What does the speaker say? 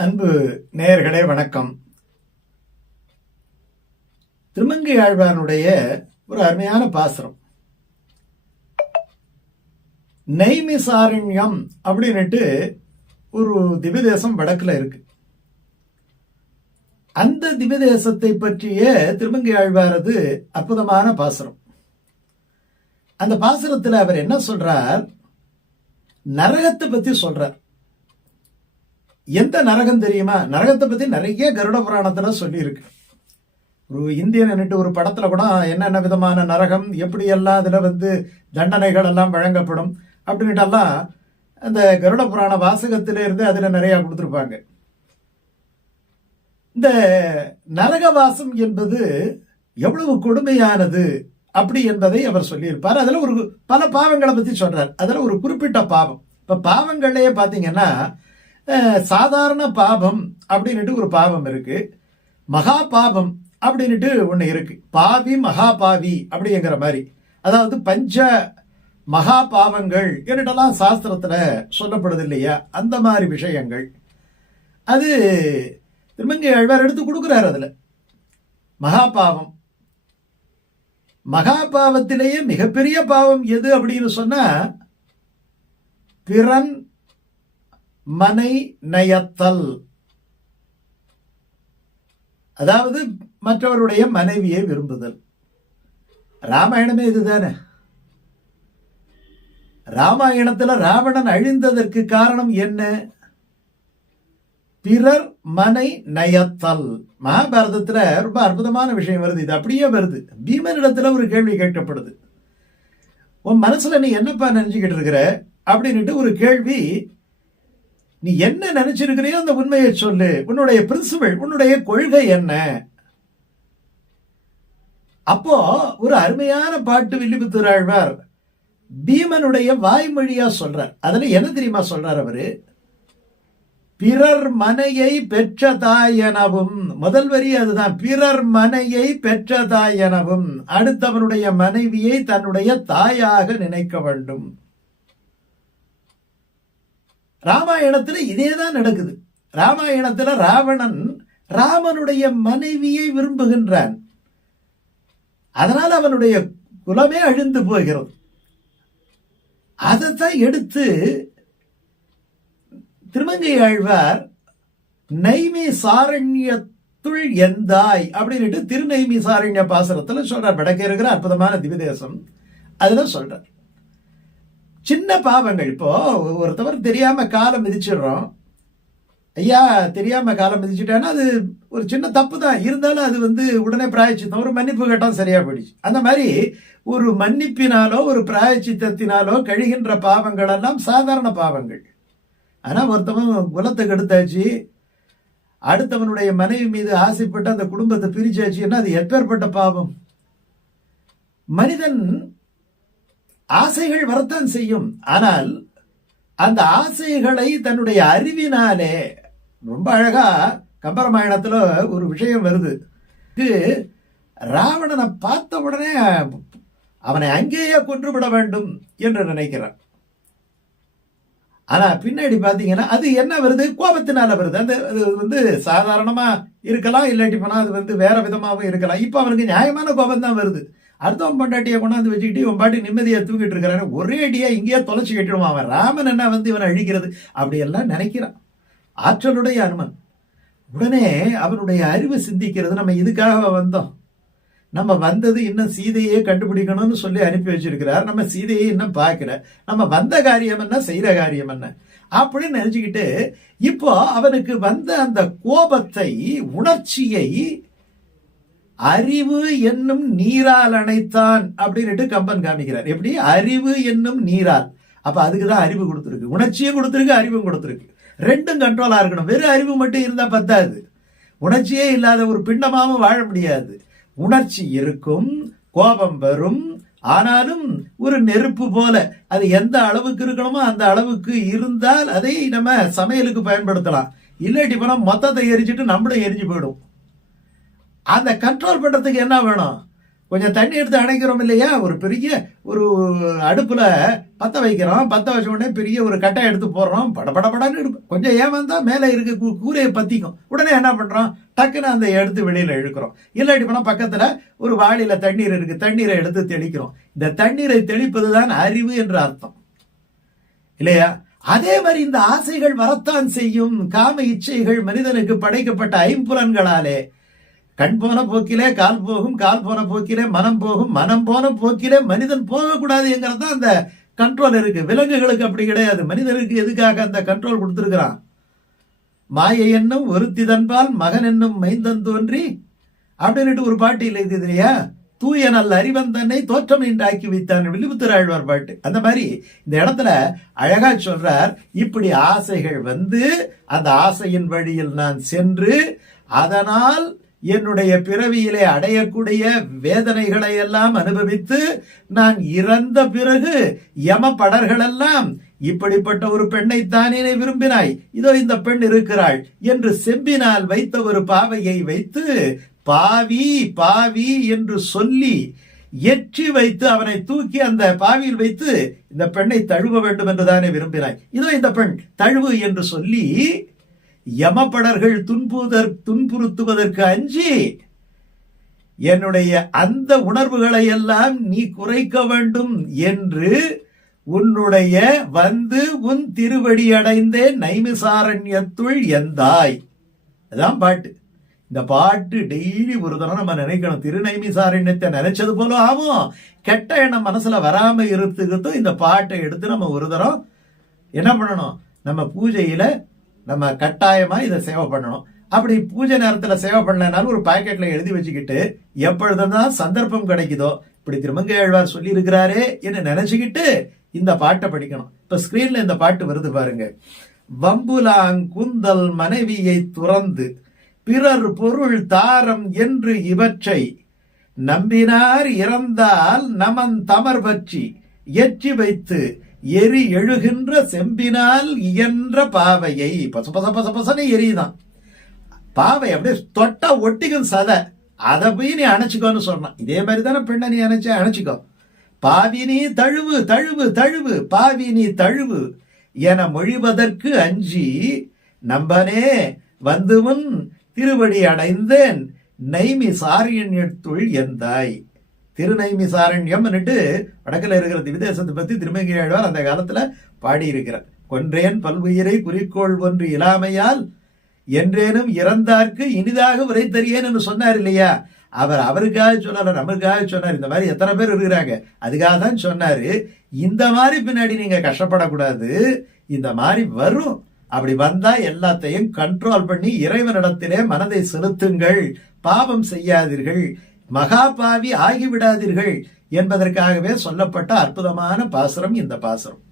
அன்பு நேயர்களே வணக்கம். திருமங்கை ஆழ்வானுடைய ஒரு அருமையான பாசுரம். நெய்மிசாரண்யம் அப்படின்னுட்டு ஒரு திவ்யதேசம் வடக்கில் இருக்கு. அந்த திவ்யதேசத்தை பற்றிய திருமங்கை ஆழ்வாரது அற்புதமான பாசுரம். அந்த பாசுரத்தில் அவர் என்ன சொல்றார்? நரகத்தை பத்தி சொல்றார். எந்த நரகம் தெரியுமா? நரகத்தை பத்தி நிறைய கருட புராணத்துல சொல்லியிருக்கு. ஒரு இந்தியன் என்னட்டு ஒரு படத்துல கூட என்னென்ன விதமான நரகம் எப்படி எல்லாம் அதுல வந்து தண்டனைகள் எல்லாம் வழங்கப்படும் அப்படின்ட்டு எல்லாம் அந்த கருட புராண வாசகத்தில இருந்து அதுல நிறைய கொடுத்துருப்பாங்க. இந்த நரகவாசம் என்பது எவ்வளவு கொடுமையானது அப்படி என்பதை அவர் சொல்லியிருப்பார். அதில் ஒரு பல பாவங்களை பற்றி சொல்றார். அதில் ஒரு குறிப்பிட்ட பாவம். இப்போ பாவங்கள்லயே பார்த்தீங்கன்னா சாதாரண பாபம் அப்படின்ட்டு ஒரு பாவம் இருக்கு. மகா பாபம் அப்படின்ட்டு ஒண்ணு இருக்கு. பாவி மகா பாவி அப்படிங்கிற மாதிரி. அதாவது பஞ்ச மகா பாவங்கள் என்னட்டெல்லாம் சாஸ்திரத்துல சொல்லப்படுது இல்லையா? அந்த மாதிரி விஷயங்கள். அது திருமங்கை ஆழ்வார் எடுத்து கொடுக்குறாரு அதுல. மகா பாவம். மகா பாவத்திலேயே மிகப்பெரிய பாவம் எது அப்படின்னு சொன்னா பிறன் மனை நயத்தல். அதாவது மற்றவருடைய மனைவியை விரும்புதல். ராமாயணமே இதுதானே? ராமாயணத்துல ராவணன் அழிந்ததற்கு காரணம் என்ன? பிறர் மனை நயத்தல். மகாபாரதத்துல ரொம்ப அற்புதமான விஷயம் வருது. இது அப்படியே வருது. பீமனிடத்துல ஒரு கேள்வி கேட்கப்படுது. உன் மனசுல நீ என்னப்பா நினைச்சுக்கிட்டு இருக்கிற? அப்படின்னுட்டு ஒரு கேள்வி நீ என்ன நினைச்சிருக்கிறியோ அந்த உண்மையை சொல்லு. உன்னுடைய பிரின்சிபல் உன்னுடைய கொள்கை என்ன? அப்போ ஒரு அருமையான பாட்டு வில்லிபுத்துராழ்வார் பீமனுடைய வாய்மொழியா சொல்றார். அதுல என்ன தெரியுமா சொல்றார் அவரு? பிறர் மனையை பெற்றதா எனவும் முதல் வரி அதுதான். பிறர் மனையை பெற்றதா எனவும் அடுத்தவனுடைய மனைவியை தன்னுடைய தாயாக நினைக்க வேண்டும். ராமாயணத்துல இதேதான் நடக்குது. ராமாயணத்துல ராவணன் ராமனுடைய மனைவியை விரும்புகின்றான். அதனால் அவனுடைய குலமே அழிந்து போகிறது. அதைத்தான் எடுத்து திருமங்கை ஆழ்வார் நைமி சாரண்யத்துள் எந்தாய்? அப்படின்னுட்டு திருநெய்மி சாரண்ய பாசனத்தில் சொல்றார். வடக்கே இருக்கிற அற்புதமான திவிதேசம் அதில் சொல்றார். சின்ன பாவங்கள். இப்போ ஒருத்தவர் தெரியாம காலம் மிதிச்சிடுறோம். ஐயா தெரியாம காலம் மிதிச்சுட்டான்னா அது ஒரு சின்ன தப்பு தான். இருந்தாலும் அது வந்து உடனே பிராயச்சித்தம். ஒரு மன்னிப்பு கட்டம் சரியா போயிடுச்சு. அந்த மாதிரி ஒரு மன்னிப்பினாலோ ஒரு பிராயச்சித்தத்தினாலோ கழிகின்ற பாவங்கள் எல்லாம் சாதாரண பாவங்கள். ஆனால் ஒருத்தவன் குலத்தை கெடுத்தாச்சு அடுத்தவனுடைய மனைவி மீது ஆசைப்பட்டு அந்த குடும்பத்தை பிரிச்சாச்சுன்னா அது எப்பேற்பட்ட பாவம்? மனிதன் ஆசைகள் வரத்தான் செய்யும். ஆனால் அந்த ஆசைகளை தன்னுடைய அறிவினாலே ரொம்ப அழகா கம்பராமாயணத்துல ஒரு விஷயம் வருது. இது ராவணனை பார்த்த உடனே அவனை அங்கேயே கொன்றுவிட வேண்டும் என்று நினைக்கிறான். ஆனா பின்னாடி பாத்தீங்கன்னா அது என்ன வருது? கோபத்தினால வருது. அந்த அது வந்து சாதாரணமா இருக்கலாம் இல்லாட்டி போனா அது வந்து வேற விதமாகவும் இருக்கலாம். இப்போ அவனுக்கு நியாயமான கோபம் தான் வருது. அடுத்தவன் பொண்டாட்டியை கொண்டாந்து வச்சுக்கிட்டு இவன் பாட்டி நிம்மதியாக தூங்கிட்டு இருக்கிறாரு ஒரே அடியாக இங்கேயே தொலைச்சி கட்டிடுவான் அவன். ராமன் என்ன வந்து இவனை அழிக்கிறது? அப்படியெல்லாம் நினைக்கிறான். ஆற்றலுடைய அனுமன் உடனே அவனுடைய அறிவு சிந்திக்கிறது நம்ம இதுக்காக வந்தோம். நம்ம வந்தது இன்னும் சீதையே கண்டுபிடிக்கணும்னு சொல்லி அனுப்பி வச்சிருக்கிறார். நம்ம சீதையை இன்னும் பார்க்கல. நம்ம வந்த காரியம் என்ன? செய்கிற காரியம் என்ன? அப்படின்னு நினச்சிக்கிட்டு இப்போ அவனுக்கு வந்த அந்த கோபத்தை உணர்ச்சியை அறிவு என்னும் நீரால் அணைத்தான் அப்படின்னுட்டு கம்பன் காமிக்கிறார். எப்படி? அறிவு என்னும் நீரால். அப்ப அதுக்கு தான் அறிவு கொடுத்துருக்கு. உணர்ச்சியும் கொடுத்துருக்கு அறிவும் கொடுத்துருக்கு. ரெண்டும் கண்ட்ரோலா இருக்கணும். வெறும் அறிவு மட்டும் இருந்தா பத்தாது. உணர்ச்சியே இல்லாத ஒரு பிண்டமாவும் வாழ முடியாது. உணர்ச்சி இருக்கும் கோபம் வரும். ஆனாலும் ஒரு நெருப்பு போல அது எந்த அளவுக்கு இருக்கணுமோ அந்த அளவுக்கு இருந்தால் அதை நம்ம சமையலுக்கு பயன்படுத்தலாம். இல்லாட்டி போனா மொத்தத்தை எரிச்சிட்டு நம்மளும் எரிஞ்சு போயிடும். அந்த கண்ட்ரோல் பண்ணுறதுக்கு என்ன வேணும்? கொஞ்சம் தண்ணி எடுத்து அணைக்கிறோம் இல்லையா? ஒரு பெரிய ஒரு அடுப்பில் பத்த வைக்கிறோம். பத்த வச்ச உடனே பெரிய ஒரு கட்டை எடுத்து போடுறோம். பட படபடன்னு எடுப்போம் கொஞ்சம் ஏமாந்தால் மேலே இருக்க கூ- கூரையை பற்றிக்கும் உடனே என்ன பண்ணுறோம் டக்குன்னு அந்த எடுத்து வெளியில் இழுக்கிறோம். இல்லாட்டி போனால் பக்கத்தில் ஒரு வாளியில் தண்ணீர் இருக்குது தண்ணீரை எடுத்து தெளிக்கிறோம். இந்த தண்ணீரை தெளிப்பதுதான் அறிவு என்று அர்த்தம். இல்லையா? அதே மாதிரி இந்த ஆசைகள் வரத்தான் செய்யும். காம இச்சைகள் மனிதனுக்கு படைக்கப்பட்ட ஐம்புலன்களாலே கண் போன போக்கிலே கால் போகும் கால் போன போக்கிலே மனம் போகும் மனம் போன போக்கிலே மனிதன் போகக்கூடாதுங்கிறது தான் அந்த கண்ட்ரோல் இருக்கு. விலங்குகளுக்கு அப்படி கிடையாது. மனிதனுக்கு எதுக்காக அந்த கண்ட்ரோல் கொடுத்துருக்கிறான்? மாயை என்னும் ஒருத்தி தன்பால் மகன் என்னும் மைந்தன் தோன்றி அப்படின்னுட்டு ஒரு பாட்டு இல்லை இல்லையா? தூய நல்ல அறிவன் தன்னை தோற்றம் ஆக்கி வைத்தான் வில்லிபுத்தராழ்வார் பாட்டு. அந்த மாதிரி இந்த இடத்துல அழகா சொல்றார் இப்படி ஆசைகள் வந்து அந்த ஆசையின் வழியில் நான் சென்று அதனால் என்னுடைய பிறவியிலே அடையக்கூடிய வேதனைகளை எல்லாம் அனுபவித்து நான் இறந்த பிறகு யம படர்களெல்லாம் இப்படிப்பட்ட ஒரு பெண்ணை தானே விரும்பினாய்? இதோ இந்த பெண் இருக்கிறாள் என்று செம்பினால் வைத்த ஒரு பாவையை வைத்து பாவி பாவி என்று சொல்லி எற்றி வைத்து அவனை தூக்கி அந்த பாவியில் வைத்து இந்த பெண்ணை தழுவ வேண்டும் என்று தானே விரும்பினாய். இதோ இந்த பெண் தழுவு என்று சொல்லி யமபடர்கள் துன்புதற் துன்புறுத்துவதற்கு அஞ்சி என்னுடைய அந்த உணர்வுகளை எல்லாம் நீ குறைக்க வேண்டும் என்று உன்னுடைய வந்து உன் திருவடி அடைந்தே நைமிசாரண்யத்துள் எந்தாய். அதான் பாட்டு. இந்த பாட்டு டெய்லி ஒரு தடவை நம்ம நினைக்கணும். திருநைமிசாரண்யத்தை நினைச்சது போல ஆகும். கெட்ட எண்ணம் மனசுல வராம இருக்கிறதுக்கும் இந்த பாட்டை எடுத்து நம்ம ஒரு தரம் என்ன பண்ணணும்? நம்ம பூஜையில நம்ம கட்டாயமா இதை சேவை பண்ணணும். அப்படி பூஜை நேரத்துல சேவை பண்ணலனாலும் ஒரு பாக்கெட்ல எழுதி வச்சுக்கிட்டு எப்பொழுதுதான் சந்தர்ப்பம் கிடைக்குதோ இப்படி திருமங்கையாழ்வார் சொல்லி இருக்கிறாரே என்று நினைச்சுக்கிட்டு இந்த பாட்டை படிக்கணும். இப்ப ஸ்கிரீன்ல இந்த பாட்டு வருது பாருங்க. வம்புலாங் குந்தல் மனைவியை துறந்து பிறர் பொருள் தாரம் என்று இவற்றை நம்பினார் இறந்தால் நமன் தமர் பற்றி எச்சி வைத்து எரி எழுகின்ற செம்பினால் இயன்ற பாவையை. பச பச பச பசன்னு பாவை அப்படியே தொட்டா ஒட்டிக்கும் சதை. அதை போய் நீ அணைச்சிக்கோன்னு சொன்னான். இதே மாதிரி தானே பெண்ணை நீ அணைச்ச? அணைச்சிக்கோ. பாவினி தழுவு தழுவு தழுவு. பாவினி தழுவு. என மொழிவதற்கு அஞ்சி நம்பனே வந்துமுன் திருவடி அடைந்தேன். நெய்மி சாரியன் எடுத்துள் எந்தாய்? திருநைமி சாரண்யம்னுட்டு வடக்கில் இருக்கிற திவிதேசத்தை பத்தி திருமங்கையாழ்வார் அந்த காலத்தில் பாடியிருக்கிறார். கொன்றேன் பல்வுயிரை குறிக்கோள் ஒன்று இல்லாமையால் என்றேனும் இறந்தார்க்கு இனிதாக உரை தரியேன் என்று சொன்னார் இல்லையா? அவர் அவருக்காக சொன்னார் நமக்காக சொன்னார். இந்த மாதிரி எத்தனை பேர் இருக்கிறாங்க? அதுக்காக தான் சொன்னாரு. இந்த மாதிரி பின்னாடி நீங்க கஷ்டப்படக்கூடாது. இந்த மாதிரி வரும். அப்படி வந்தா எல்லாத்தையும் கண்ட்ரோல் பண்ணி இறைவனிடத்திலே மனதை செலுத்துங்கள். பாவம் செய்யாதீர்கள். மகா பாவி ஆகிவிடாதீர்கள் என்பதற்காகவே சொல்லப்பட்ட அற்புதமான பாசுரம் இந்த பாசுரம்.